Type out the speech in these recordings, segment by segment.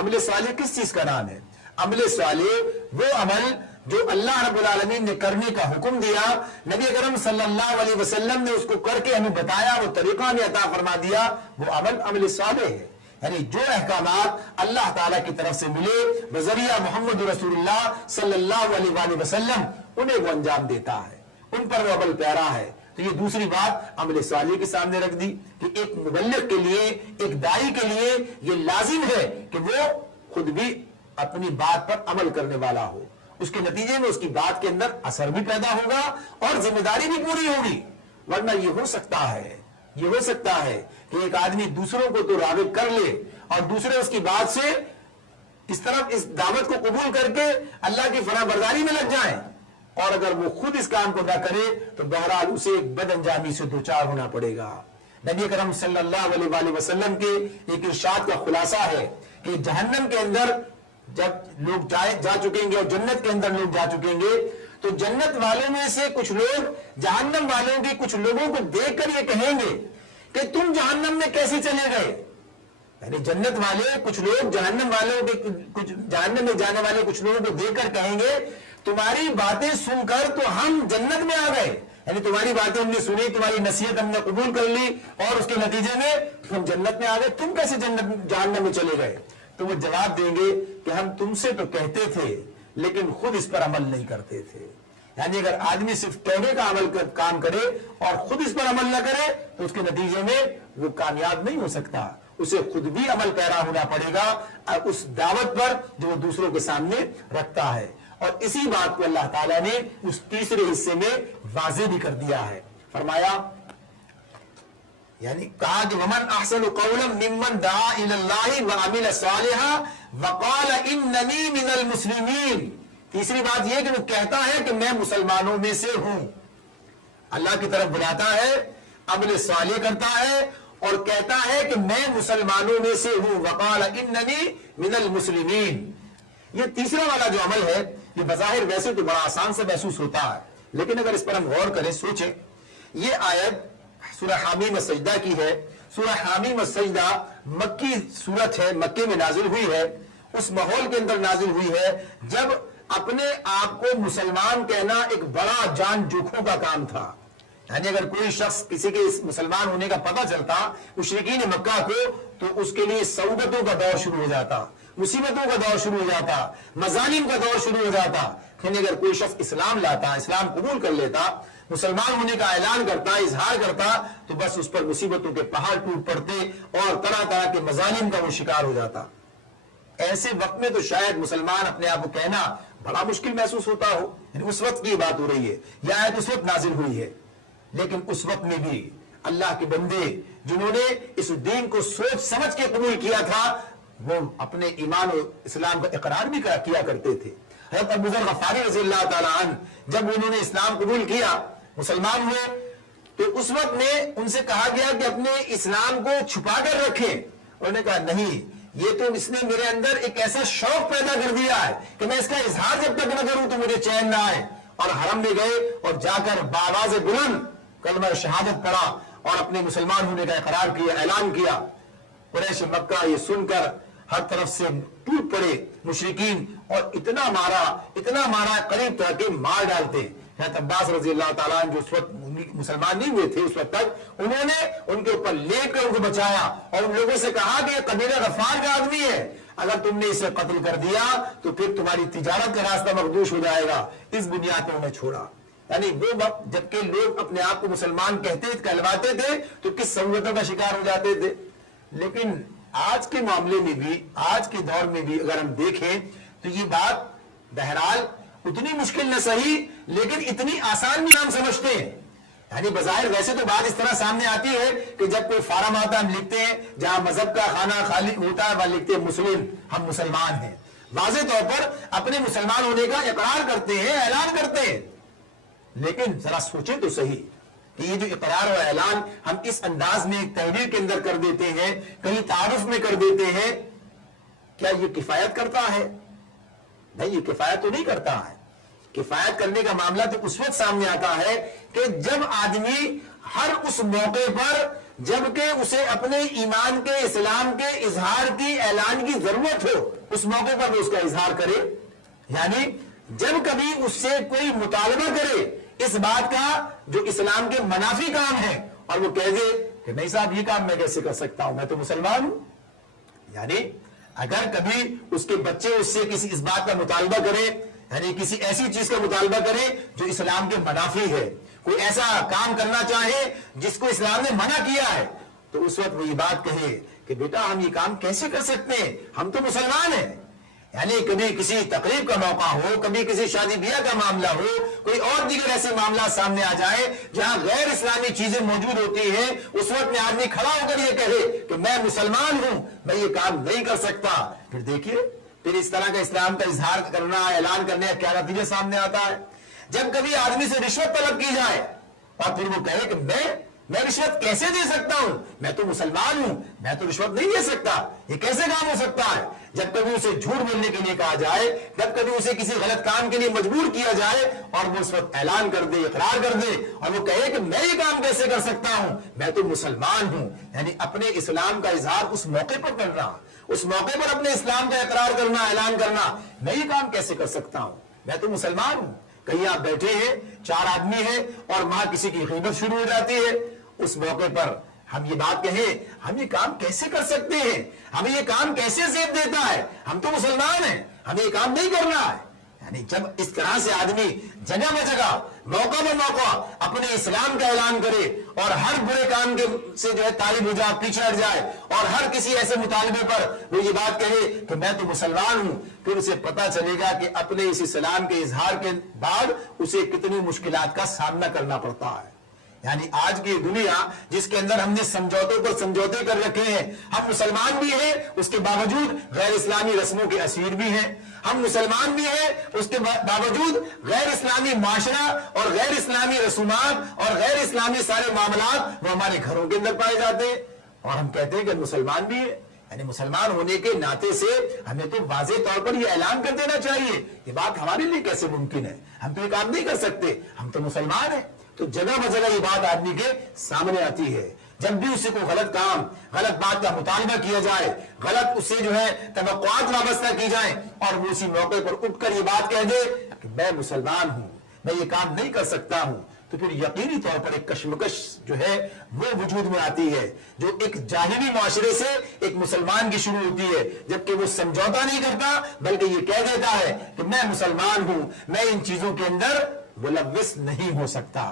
عمل صالح کس چیز کا نام ہے؟ عمل صالح وہ عمل جو اللہ رب العالمین نے کرنے کا حکم دیا، نبی اکرم صلی اللہ علیہ وسلم نے اس کو کر کے ہمیں بتایا، وہ طریقہ ہمیں عطا فرما دیا، وہ عمل صالح ہے۔ یعنی جو احکامات اللہ تعالیٰ کی طرف سے ملے بذریعہ محمد رسول اللہ صلی اللہ علیہ وآلہ وسلم، انہیں وہ انجام دیتا ہے، ان پر وہ عمل پیرا ہے۔ تو یہ دوسری بات عمل صالح کے سامنے رکھ دی کہ ایک مبلغ کے لیے، ایک داعی کے لیے یہ لازم ہے کہ وہ خود بھی اپنی بات پر عمل کرنے والا ہو، اس کے نتیجے میں اس کی بات کے اندر اثر بھی پیدا ہوگا اور ذمہ داری بھی پوری ہوگی۔ ورنہ یہ ہو سکتا ہے کہ ایک آدمی دوسروں کو تو راغب کر لے اور دوسرے اس کی بات سے اس طرف اس دعوت کو قبول کر کے اللہ کی فرما برداری میں لگ جائیں، اور اگر وہ خود اس کام کو نہ کرے تو بہرحال اسے ایک بد انجامی سے دوچار ہونا پڑے گا۔ نبی اکرم صلی اللہ علیہ وآلہ وسلم کے ایک ارشاد کا خلاصہ ہے کہ جہنم کے اندر جب لوگ جا چکیں گے اور جنت کے اندر لوگ جا چکیں گے تو جنت والوں میں سے کچھ لوگ جہنم والوں کے کچھ لوگوں کو دیکھ کر یہ کہیں گے کہ تم جہنم میں کیسے چلے گئے؟ یعنی جنت والے کچھ لوگ جہنم والوں کے جہنم میں جانے والے کچھ لوگوں کو دیکھ کر کہیں گے تمہاری باتیں سن کر تو ہم جنت میں آ گئے، یعنی تمہاری باتیں ہم نے سنی، تمہاری نصیحت ہم نے قبول کر لی اور اس کے نتیجے میں ہم جنت میں آ گئے، تم کیسے جہنم میں چلے گئے؟ تو وہ جواب دیں گے کہ ہم تم سے تو کہتے تھے لیکن خود اس پر عمل نہیں کرتے تھے۔ یعنی اگر آدمی صرف کہنے کا کام کرے اور خود اس پر عمل نہ کرے تو اس کے نتیجے میں وہ کامیاب نہیں ہو سکتا، اسے خود بھی عمل پیرا ہونا پڑے گا اس دعوت پر جو وہ دوسروں کے سامنے رکھتا ہے۔ اور اسی بات کو اللہ تعالیٰ نے اس تیسرے حصے میں واضح بھی کر دیا ہے، فرمایا یعنی کہا کہ ومن احسن قولا ممن دعا الی اللہ وعمل صالحا وقال اننی من المسلمین۔ تیسری بات یہ کہ وہ کہتا ہے کہ میں مسلمانوں میں سے ہوں، اللہ کی طرف بلاتا ہے، عمل صالح کرتا ہے اور کہتا ہے کہ میں مسلمانوں میں سے ہوں، وقال اننی من المسلمین۔ یہ تیسرا والا جو عمل ہے یہ بظاہر ویسے تو بڑا آسان سے محسوس ہوتا ہے، لیکن اگر اس پر ہم غور کریں، سوچیں، یہ آیت سورہ حامیم السجدہ کی ہے۔ سورہ حامیم السجدہ مکی سورت ہے، مکے میں نازل ہوئی ہے، اس ماحول کے اندر نازل ہوئی ہے جب اپنے آپ کو مسلمان کہنا ایک بڑا جان جوکھوں کا کام تھا۔ یعنی اگر کوئی شخص کسی کے مسلمان ہونے کا پتہ چلتا مشرکین مکہ کو تو اس کے لیے صعوبتوں کا دور شروع ہو جاتا، مصیبتوں کا دور شروع ہو جاتا، مظالم کا دور شروع ہو جاتا۔ یعنی اگر کوئی شخص اسلام لاتا، اسلام قبول کر لیتا، مسلمان ہونے کا اعلان کرتا، اظہار کرتا، تو بس اس پر مصیبتوں کے پہاڑ ٹوٹ پڑتے اور طرح طرح کے مظالم کا وہ شکار ہو جاتا۔ ایسے وقت میں تو شاید مسلمان اپنے آپ کو کہنا بڑا مشکل محسوس ہوتا ہو، یعنی اس وقت کی بات ہو رہی ہے، یہ آیت اس وقت نازل ہوئی ہے۔ لیکن اس وقت میں بھی اللہ کے بندے جنہوں نے اس دین کو سوچ سمجھ کے قبول کیا تھا وہ اپنے ایمان و اسلام کا اقرار بھی کیا کرتے تھے۔ حضرت ابو ذر غفاری رضی اللہ تعالیٰ عنہ جب انہوں نے اسلام قبول کیا، مسلمان ہوئے، تو اس وقت میں ان سے کہا گیا کہ اپنے اسلام کو چھپا کر رکھیں۔ انہوں نے کہا نہیں، یہ تو اس نے میرے اندر ایک ایسا شوق پیدا کر دیا ہے کہ میں اس کا اظہار جب تک نہ کروں تو مجھے چین نہ آئے۔ اور حرم میں گئے اور جا کر بآواز بلند کلمہ شہادت پڑھا اور اپنے مسلمان ہونے کا اقرار کیا، اعلان کیا۔ قریش مکہ یہ سن کر ہر طرف سے ٹوٹ پڑے مشرکین اور اتنا مارا قریب تھا کہ مار ڈالتے۔ حضرت عباس رضی اللہ تعالیٰ عنہ جو اس وقت مسلمان نہیں ہوئے تھے اس وقت تک، انہوں نے ان کے اوپر لیٹ کر ان کو بچایا اور ان لوگوں سے کہا کہ یہ قبیلہ غفار کا آدمی ہے، اگر تم نے اسے قتل کر دیا تو پھر تمہاری تجارت کا راستہ مخدوش ہو جائے گا۔ اس بنیاد پر انہیں چھوڑا۔ یعنی وہ وقت جبکہ لوگ اپنے آپ کو مسلمان کہلواتے تھے تو کس سہولتوں کا شکار ہو جاتے تھے۔ لیکن آج کے معاملے میں بھی، آج کے دور میں بھی اگر ہم دیکھیں تو یہ بات بہرحال اتنی مشکل نہ صحیح لیکن اتنی آسان بھی ہم سمجھتے ہیں۔ یعنی بظاہر ویسے تو بات اس طرح سامنے آتی ہے کہ جب کوئی فارم آتا ہم لکھتے ہیں جہاں مذہب کا خانہ خالی ہوتا ہے وہاں لکھتے ہیں مسلم، ہم مسلمان ہیں، واضح طور پر اپنے مسلمان ہونے کا اقرار کرتے ہیں، اعلان کرتے ہیں۔ لیکن ذرا سوچیں تو صحیح کہ یہ جو اقرار و اعلان ہم اس انداز میں تحریر کے اندر کر دیتے ہیں، کہیں تعارف میں کر دیتے ہیں، کیا یہ کفایت کرتا ہے؟ نہیں، یہ کفایت تو نہیں کرتا ہے۔ کفایت کرنے کا معاملہ تو اس وقت سامنے آتا ہے کہ جب آدمی ہر اس موقع پر جبکہ اسے اپنے ایمان کے، اسلام کے اظہار کی، اعلان کی ضرورت ہو، اس موقع پر وہ اس کا اظہار کرے۔ یعنی جب کبھی اس سے کوئی مطالبہ کرے اس بات کا جو اسلام کے منافی کام ہے، اور وہ کہہ دے کہ نہیں صاحب یہ کام میں کیسے کر سکتا ہوں، میں تو مسلمان ہوں۔ یعنی اگر کبھی اس کے بچے اس سے کسی اس بات کا مطالبہ کرے، یعنی کسی ایسی چیز کا مطالبہ کرے جو اسلام کے منافی ہے، کوئی ایسا کام کرنا چاہے جس کو اسلام نے منع کیا ہے، تو اس وقت وہ یہ بات کہے کہ بیٹا ہم یہ کام کیسے کر سکتے ہیں، ہم تو مسلمان ہیں۔ یعنی کبھی کسی تقریب کا موقع ہو، کبھی کسی شادی بیاہ کا معاملہ ہو، کوئی اور دیگر ایسے معاملات سامنے آ جائے جہاں غیر اسلامی چیزیں موجود ہوتی ہیں، اس وقت میں آدمی کھڑا ہو کر یہ کہے کہ میں مسلمان ہوں، میں یہ کام نہیں کر سکتا، پھر دیکھیے پھر اس طرح کا اسلام کا اظہار کرنا، اعلان کرنے کا کیا نتیجہ سامنے آتا ہے۔ جب کبھی آدمی سے رشوت طلب کی جائے اور پھر وہ کہے کہ میں رشوت کیسے دے سکتا ہوں، میں تو مسلمان ہوں، میں تو رشوت نہیں دے سکتا، یہ کیسے کام ہو سکتا ہے۔ جب کبھی اسے جھوٹ بولنے کے لیے کہا جائے، جب کبھی اسے کسی غلط کام کے لیے مجبور کیا جائے اور وہ اس وقت اعلان کر دے، اقرار کر دے اور وہ کہے کہ میں یہ کام کیسے کر سکتا ہوں، میں تو مسلمان ہوں، یعنی اپنے اسلام کا اظہار اس موقع پر کرنا، اس موقع پر اپنے اسلام کا اقرار کرنا، اعلان کرنا، میں یہ کام کیسے کر سکتا ہوں، میں تو مسلمان ہوں۔ کہیں آپ بیٹھے ہیں، 4 آدمی ہیں اور وہاں کسی کی غیبت شروع ہو جاتی ہے، اس موقع پر ہم یہ بات کہیں ہم یہ کام کیسے کر سکتے ہیں، ہمیں یہ کام کیسے زیب دیتا ہے، ہم تو مسلمان ہیں، ہمیں یہ کام نہیں کرنا ہے۔ یعنی جب اس طرح سے آدمی جگہ بہ جگہ، موقع بہ موقع اپنے اسلام کا اعلان کرے اور ہر برے کام کے سے جو ہے طالب ہو جائے، پیچھے ہٹ جائے اور ہر کسی ایسے مطالبے پر وہ یہ بات کہے کہ میں تو مسلمان ہوں، پھر اسے پتا چلے گا کہ اپنے اس اسلام کے اظہار کے بعد اسے کتنی مشکلات کا سامنا کرنا پڑتا ہے۔ یعنی آج کی دنیا جس کے اندر ہم نے سمجھوتوں پر سمجھوتے کر رکھے ہیں، ہم مسلمان بھی ہیں، اس کے باوجود غیر اسلامی رسموں کے اسیر بھی ہیں، ہم مسلمان بھی ہیں، اس کے باوجود غیر اسلامی معاشرہ اور غیر اسلامی رسومات اور غیر اسلامی سارے معاملات وہ ہمارے گھروں کے اندر پائے جاتے ہیں، اور ہم کہتے ہیں کہ مسلمان بھی ہیں۔ یعنی مسلمان ہونے کے ناطے سے ہمیں تو واضح طور پر یہ اعلان کر دینا چاہیے، یہ بات ہمارے لیے کیسے ممکن ہے، ہم تو یہ کام نہیں کر سکتے، ہم تو مسلمان ہیں۔ تو جگہ بہ جگہ یہ بات آدمی کے سامنے آتی ہے، جب بھی اسے کوئی غلط کام، غلط بات کا مطالبہ کیا جائے، غلط اسے جو ہے توقعات وابستہ کی جائیں اور وہ اسی موقع پر اٹھ کر یہ بات کہہ دے کہ میں مسلمان ہوں، میں یہ کام نہیں کر سکتا ہوں، تو پھر یقینی طور پر ایک کشمکش جو ہے وہ وجود میں آتی ہے، جو ایک جاہلی معاشرے سے ایک مسلمان کی شروع ہوتی ہے، جبکہ وہ سمجھوتا نہیں کرتا بلکہ یہ کہہ دیتا ہے کہ میں مسلمان ہوں، میں ان چیزوں کے اندر ملوث نہیں ہو سکتا۔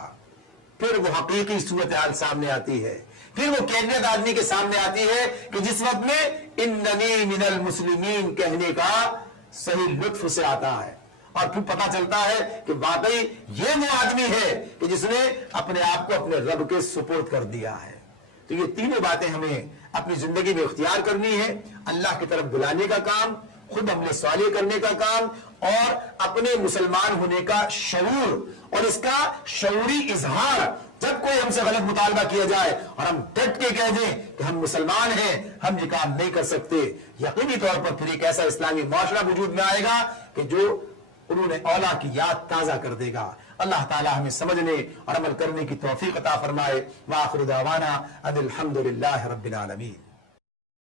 پھر وہ حقیقی صورتحال سامنے آتی ہے، پھر وہ کیفیت آدمی کے سامنے آتی ہے کہ جس وقت میں اننی من المسلمین کہنے کا صحیح لطف سے آتا ہے، اور پھر پتا چلتا ہے کہ واقعی یہ وہ آدمی ہے کہ جس نے اپنے آپ کو اپنے رب کے سپرد کر دیا ہے۔ تو یہ تینوں باتیں ہمیں اپنی زندگی میں اختیار کرنی ہے، اللہ کی طرف بلانے کا کام، خود عمل صالح کرنے کا کام، اور اپنے مسلمان ہونے کا شعور اور اس کا شعوری اظہار۔ جب کوئی ہم سے غلط مطالبہ کیا جائے اور ہم ڈٹ کے کہہ دیں کہ ہم مسلمان ہیں، ہم یہ کام نہیں کر سکتے، یقینی طور پر پھر ایک ایسا اسلامی معاشرہ وجود میں آئے گا کہ جو انہوں نے اولا کی یاد تازہ کر دے گا۔ اللہ تعالی ہمیں سمجھنے اور عمل کرنے کی توفیق عطا فرمائے۔ وآخر دعوانا ان الحمد للہ رب العالمین۔